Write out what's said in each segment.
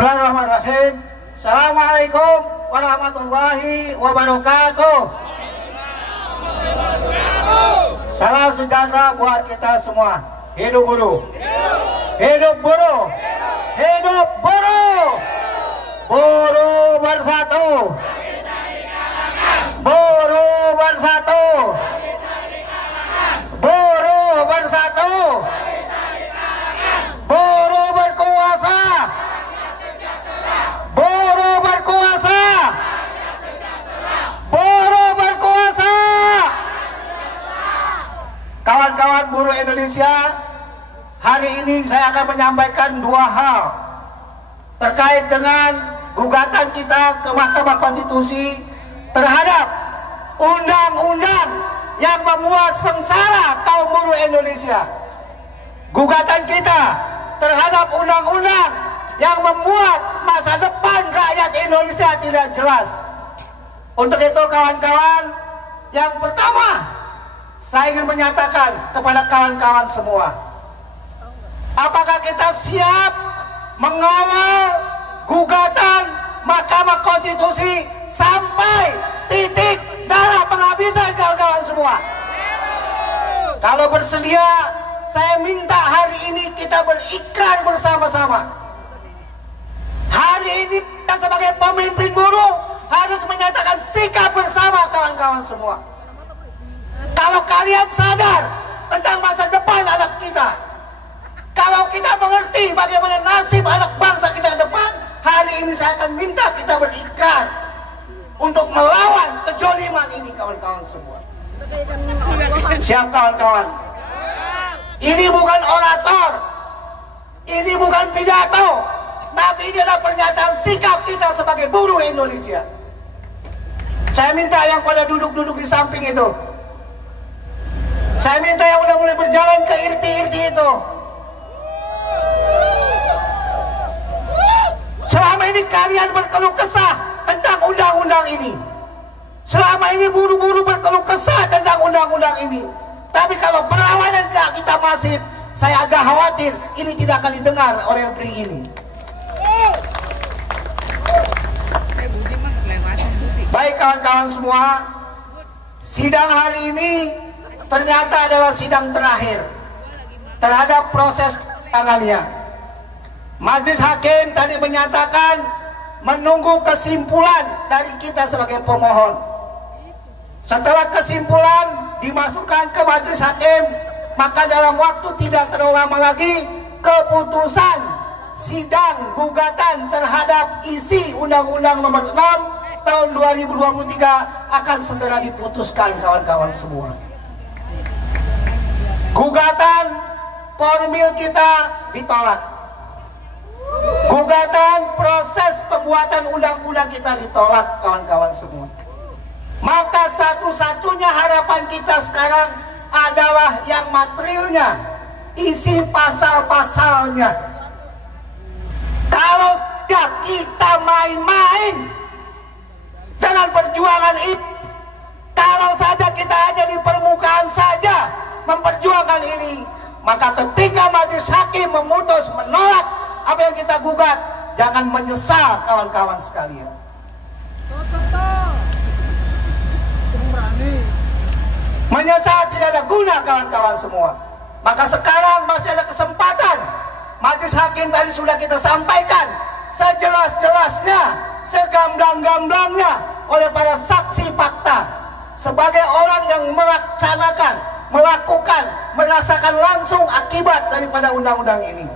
Bismillahirrahmanirrahim. Assalamualaikum warahmatullahi wabarakatuh. Salam sejahtera buat kita semua. Hidup buruh. Hidup buruh. Hidup buruh. Buruh bersatu. Buruh bersatu. Buruh bersatu. Buruh berkuasa. Buruh berkuasa. Buruh berkuasa. Kawan-kawan buruh Indonesia, hari ini saya akan menyampaikan dua hal terkait dengan gugatan kita ke Mahkamah Konstitusi terhadap undang-undang yang membuat sengsara kaum buruh Indonesia. Gugatan kita terhadap undang-undang yang membuat masa depan rakyat Indonesia tidak jelas. Untuk itu kawan-kawan, yang pertama saya ingin menyatakan kepada kawan-kawan semua, apakah kita siap mengawal gugatan Mahkamah Konstitusi sampai titik darah penghabisan kawan-kawan semua? Kalau bersedia, saya minta hari ini kita berikrar bersama-sama. Hari ini kita sebagai pemimpin buruh harus menyatakan sikap bersama kawan-kawan semua. Kalau kalian sadar tentang masa depan anak kita, kalau kita mengerti bagaimana nasib anak bangsa kita ke depan, hari ini saya akan minta kita berikrar untuk melawan kejoliman ini kawan-kawan semua. Siap kawan-kawan? Ini bukan orator, ini bukan pidato, tapi ini adalah pernyataan sikap kita sebagai buruh Indonesia. Saya minta yang pada duduk-duduk di samping itu, saya minta yang udah mulai berjalan ke irti-irti itu, selama ini kalian berkeluh kesah tentang undang-undang ini. Selama ini buruh-buruh berkeluh kesah tentang undang-undang ini. Tapi kalau perlawanan kita masif, saya agak khawatir ini tidak akan didengar oleh negeri ini. Baik kawan-kawan semua, sidang hari ini ternyata adalah sidang terakhir terhadap proses tangannya. Majelis Hakim tadi menyatakan menunggu kesimpulan dari kita sebagai pemohon. Setelah kesimpulan dimasukkan ke Majelis Hakim, maka dalam waktu tidak terlalu lama lagi keputusan sidang gugatan terhadap isi Undang-Undang Nomor 6 tahun 2023 akan segera diputuskan kawan-kawan semua. Gugatan formil kita ditolak. Gugatan proses pembuatan undang-undang kita ditolak kawan-kawan semua. Maka satu-satunya harapan kita sekarang adalah yang materialnya, isi pasal-pasalnya. Kalau kita main-main dengan perjuangan ini, kalau saja kita hanya di permukaan saja memperjuangkan ini, maka ketika Majelis Hakim memutus menolak apa yang kita gugat, jangan menyesal kawan-kawan sekalian. Menyesal tidak ada guna kawan-kawan semua. Maka sekarang masih ada kesempatan. Majelis Hakim tadi sudah kita sampaikan sejelas-jelasnya, segamblang-gamblangnya oleh para saksi fakta, sebagai orang yang melaksanakan, melakukan, merasakan langsung akibat daripada undang-undang ini.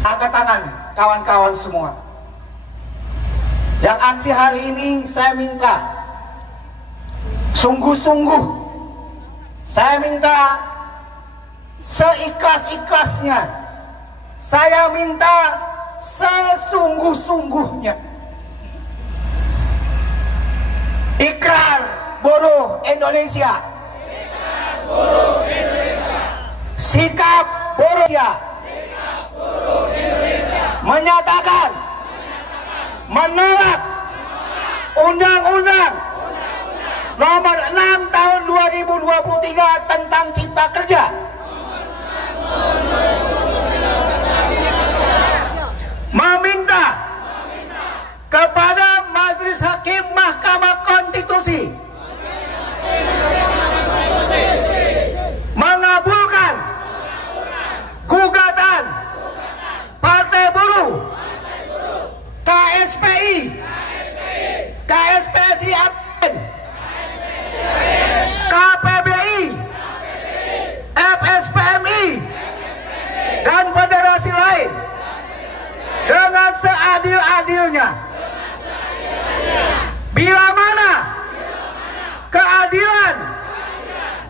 Angkat tangan kawan-kawan semua. Yang aksi hari ini saya minta sungguh-sungguh, saya minta seikhlas-ikhlasnya, saya minta sesungguh-sungguhnya. Ikrar buruh Indonesia. Ikrar buruh Indonesia. Sikap buruh Indonesia. Menyatakan menolak Undang-Undang Nomor 6 tahun 2023 Cipta Kerja. Meminta kepada Majelis Hakim Mahkamah Konstitusi mengabulkan gugatan Partai Buruh, KSPI, KSPSI Apen, KPBI, FSPMI, dan federasi lain dengan seadil-adilnya. Bila mana keadilan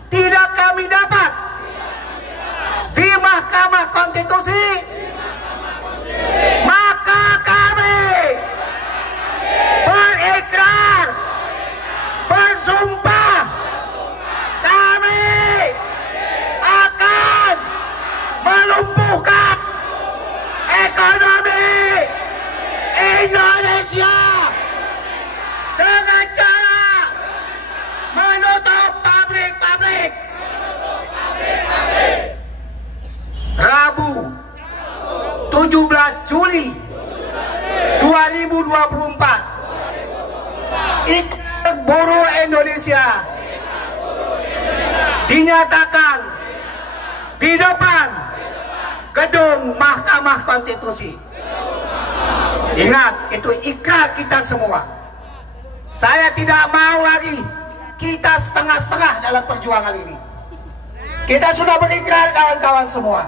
tidak kami dapat di Mahkamah Konstitusi, maka kami berikrar, bersumpah, kami akan melumpuhkan ekonomi Indonesia dengan cara menutup pabrik-pabrik. Rabu 17 Juli 2024, Ikrar Buruh Indonesia dinyatakan di depan gedung Mahkamah Konstitusi. Ingat, itu ikrar kita semua. Saya tidak mau lagi kita setengah-setengah dalam perjuangan ini. Kita sudah berikrar, kawan-kawan semua.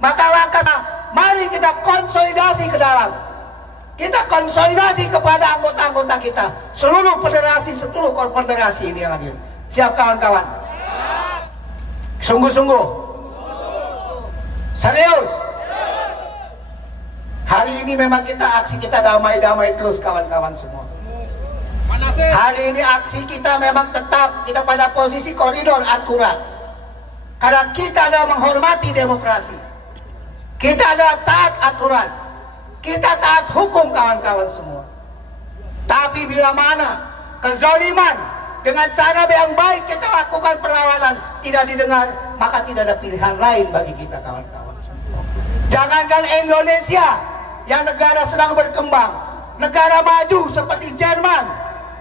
Maka langkah, mari kita konsolidasi ke dalam. Kita konsolidasi kepada anggota-anggota kita, seluruh federasi, seluruh konfederasi ini yang hadir. Siap kawan-kawan? Sungguh-sungguh, serius. Hari ini memang aksi kita damai-damai terus kawan-kawan semua. Hari ini aksi kita memang tetap kita pada posisi koridor aturan. Karena kita adalah menghormati demokrasi. Kita adalah taat aturan. Kita taat hukum kawan-kawan semua. Tapi bila mana kezaliman dengan cara yang baik kita lakukan perlawanan tidak didengar, maka tidak ada pilihan lain bagi kita kawan-kawan semua. Jangankan Indonesia yang negara sedang berkembang, negara maju seperti Jerman,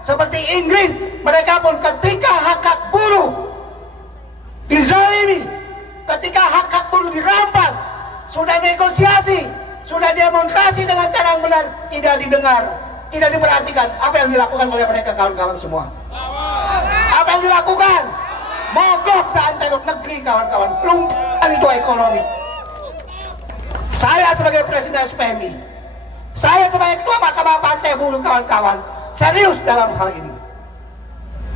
seperti Inggris, mereka pun ketika hak-hak buruh dizalimi, ketika hak-hak buruh dirampas, sudah negosiasi, sudah demonstrasi dengan cara yang benar, tidak didengar, tidak diperhatikan. Apa yang dilakukan oleh mereka kawan-kawan semua? Apa yang dilakukan? Mogok seantero negeri kawan-kawan, lumpuhkan itu ekonomi. Saya sebagai Presiden SPMI, saya sebagai Ketua Mahkamah Partai Buruh kawan-kawan, serius dalam hal ini.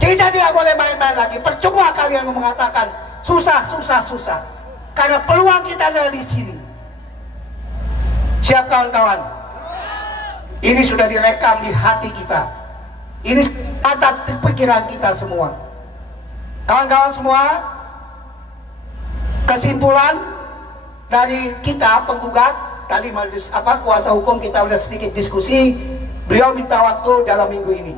Kita tidak boleh main-main lagi. Percuma kalian mengatakan susah. Karena peluang kita ada di sini. Siap kawan-kawan? Ini sudah direkam di hati kita. Ini ada di pikiran kita semua. Kawan-kawan semua, kesimpulan dari kita penggugat tadi majelis kuasa hukum kita sudah sedikit diskusi. Beliau minta waktu dalam minggu ini.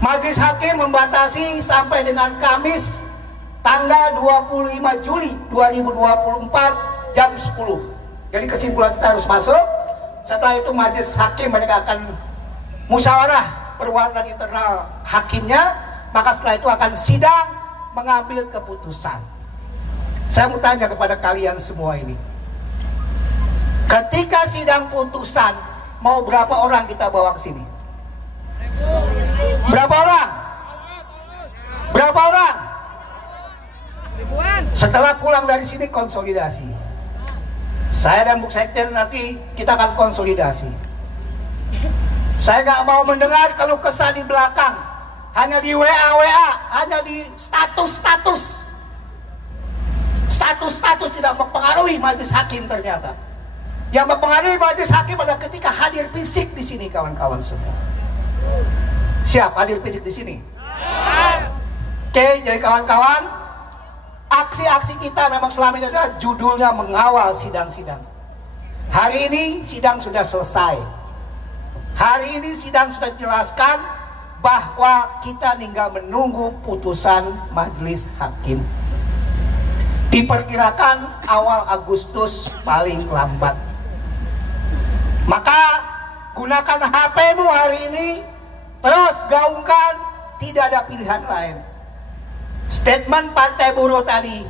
Majelis Hakim membatasi sampai dengan Kamis tanggal 25 Juli 2024 jam 10. Jadi kesimpulan kita harus masuk. Setelah itu Majelis Hakim mereka akan musyawarah perwakilan internal hakimnya. Maka setelah itu akan sidang mengambil keputusan. Saya mau tanya kepada kalian semua ini. Ketika sidang putusan, mau berapa orang kita bawa ke sini? Berapa orang? Berapa orang? Setelah pulang dari sini konsolidasi. Saya dan Buk Sekjen nanti kita akan konsolidasi. Saya nggak mau mendengar kalau kesah di belakang, hanya di WA, hanya di status tidak mempengaruhi majelis hakim ternyata. Yang mempengaruhi majelis hakim adalah ketika hadir fisik di sini kawan-kawan semua. Siap hadir fisik di sini? Oke, jadi kawan-kawan, aksi-aksi kita memang selama ini adalah judulnya mengawal sidang-sidang. Hari ini sidang sudah selesai. Hari ini sidang sudah dijelaskan bahwa kita tinggal menunggu putusan majelis hakim. diperkirakan awal Agustus paling lambat. Maka gunakan HP-mu hari ini, terus gaungkan, tidak ada pilihan lain. Statement Partai Buruh tadi,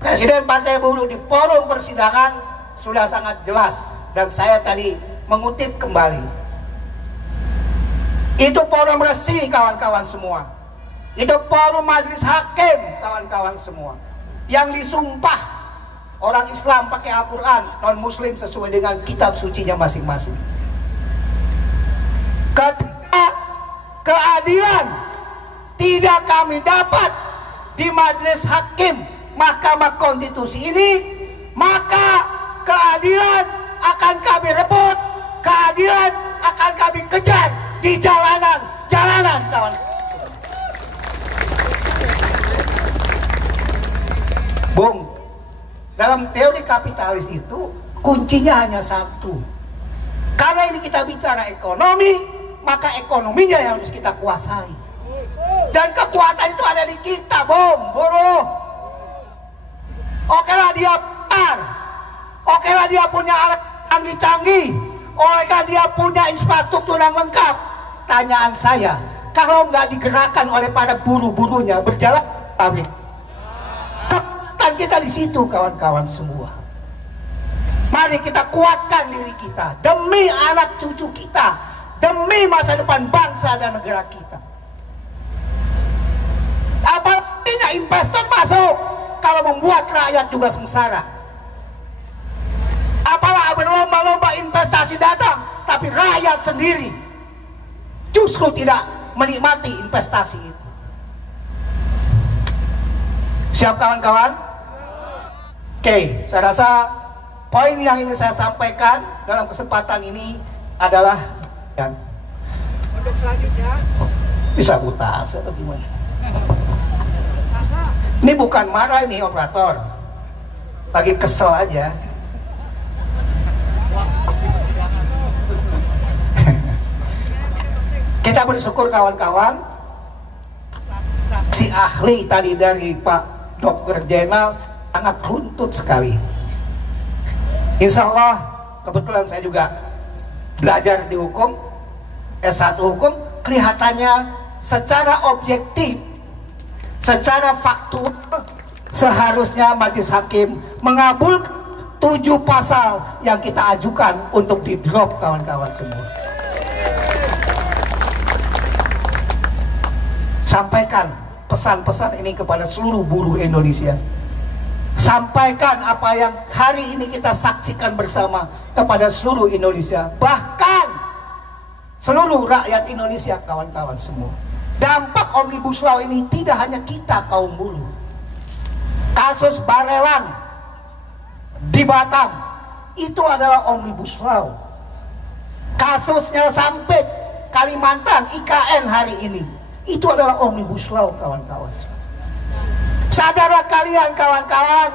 Presiden Partai Buruh di forum persidangan sudah sangat jelas, dan saya tadi mengutip kembali. Itu forum resmi kawan-kawan semua. Itu forum majelis hakim kawan-kawan semua. Yang disumpah orang Islam pakai Al-Quran, non Muslim sesuai dengan kitab sucinya masing-masing. Ketika keadilan tidak kami dapat di majelis hakim Mahkamah Konstitusi ini, maka keadilan akan kami rebut, keadilan akan kami kejar di jalanan kawan. Bung, dalam teori kapitalis itu kuncinya hanya satu. Karena ini kita bicara ekonomi, maka ekonominya yang harus kita kuasai. Dan kekuatan itu ada di kita, Bung, buruh. Oke lah dia par, oke lah dia punya alat canggih-canggih, oke lah dia punya infrastruktur yang lengkap. Tanyaan saya, kalau nggak digerakkan oleh para buruh-buruhnya berjalan pabrik, kekuatan kita di situ kawan-kawan semua. Mari kita kuatkan diri kita demi anak cucu kita, demi masa depan bangsa dan negara kita. Apalagi investor masuk kalau membuat rakyat juga sengsara. Apalah berlomba-lomba investasi datang, tapi rakyat sendiri justru tidak menikmati investasi itu. Siap kawan-kawan? Oke, saya rasa poin yang ingin saya sampaikan dalam kesempatan ini adalah untuk selanjutnya bisa utas atau gimana? Ini bukan marah, ini operator lagi kesel aja. Kita bersyukur kawan-kawan, si ahli tadi dari Pak Dr. Jenal sangat runtut sekali. Insya Allah, kebetulan saya juga belajar di hukum, S1 hukum, kelihatannya secara objektif, secara faktual, seharusnya majelis hakim mengabulkan 7 pasal yang kita ajukan untuk di drop kawan-kawan semua. Sampaikan pesan-pesan ini kepada seluruh buruh Indonesia. Sampaikan apa yang hari ini kita saksikan bersama kepada seluruh Indonesia, bahkan seluruh rakyat Indonesia kawan-kawan semua. Dampak Omnibus Law ini tidak hanya kita kaum buruh. Kasus Barelang di Batam itu adalah Omnibus Law. Kasusnya sampai Kalimantan IKN hari ini itu adalah Omnibus Law kawan-kawan. Sadarlah kalian kawan-kawan,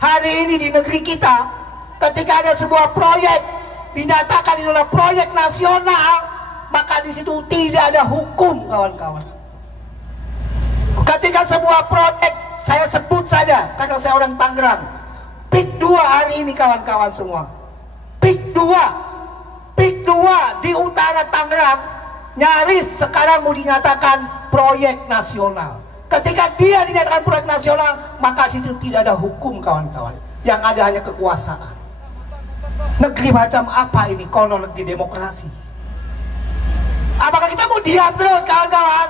hari ini di negeri kita ketika ada sebuah proyek dinyatakan itu adalah proyek nasional, maka di situ tidak ada hukum kawan-kawan. Ketika sebuah proyek, saya sebut saja karena saya orang Tangerang, PIK 2 hari ini kawan-kawan semua, PIK 2 di utara Tangerang nyaris sekarang mau dinyatakan proyek nasional. Ketika dia dinyatakan proyek nasional, maka di situ tidak ada hukum kawan-kawan, yang ada hanya kekuasaan. Negeri macam apa ini kalau negeri demokrasi? Apakah kita mau diam terus kawan-kawan?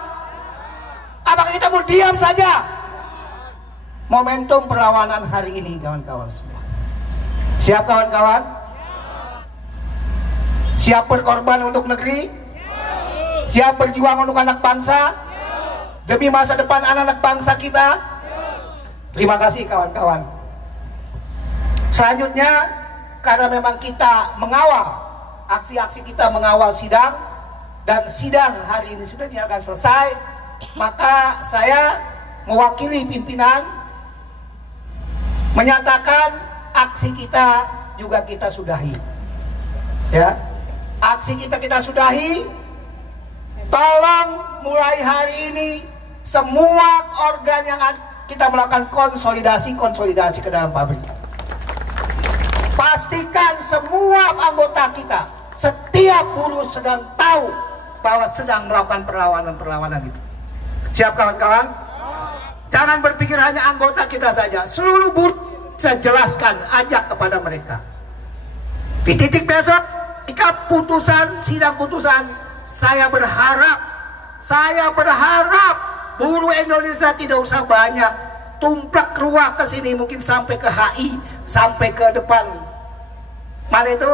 Apakah kita mau diam saja? Momentum perlawanan hari ini kawan-kawan semua. Siap kawan-kawan? Siap berkorban untuk negeri? Siap berjuang untuk anak bangsa? Demi masa depan anak-anak bangsa kita? Terima kasih kawan-kawan. Selanjutnya, karena memang kita mengawal, aksi-aksi kita mengawal sidang, dan sidang hari ini sudah dinyatakan selesai, maka saya mewakili pimpinan menyatakan aksi kita juga kita sudahi. Ya, aksi kita sudahi. Tolong mulai hari ini semua organ yang ada kita melakukan konsolidasi ke dalam pabrik. Pastikan semua anggota kita, setiap buruh sedang tahu bahwa sedang melakukan perlawanan itu. Siap kawan-kawan? Jangan berpikir hanya anggota kita saja, seluruh buruh saya jelaskan, ajak kepada mereka. Di titik besok, ketika sidang putusan, saya berharap buruh Indonesia tidak usah banyak tumplak keluar ke sini, mungkin sampai ke HI, sampai ke depan mana itu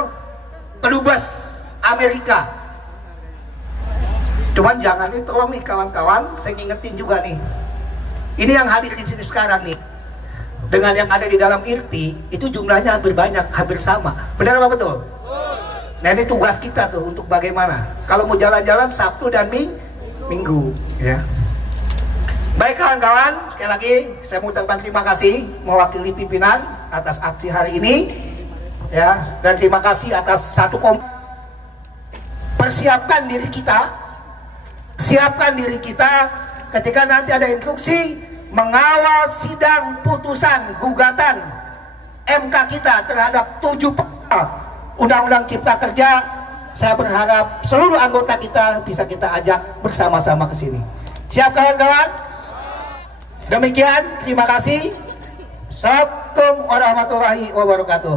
kedubes Amerika. Cuman jangan nih, tolong nih kawan-kawan, saya ingetin juga nih, ini yang hadir di sini sekarang nih dengan yang ada di dalam IRTI itu jumlahnya hampir banyak, hampir sama. Benar apa betul? Nah ini tugas kita tuh untuk bagaimana kalau mau jalan-jalan Sabtu dan Minggu ya. Baik kawan-kawan, sekali lagi saya mau ucapkan terima kasih mewakili pimpinan atas aksi hari ini ya, dan terima kasih atas satu persiapkan diri kita ketika nanti ada instruksi mengawal sidang putusan gugatan MK kita terhadap 7 pasal Undang-Undang Cipta Kerja. Saya berharap seluruh anggota kita bisa kita ajak bersama-sama ke sini. Siap kawan-kawan? Demikian, terima kasih. Assalamualaikum warahmatullahi wabarakatuh.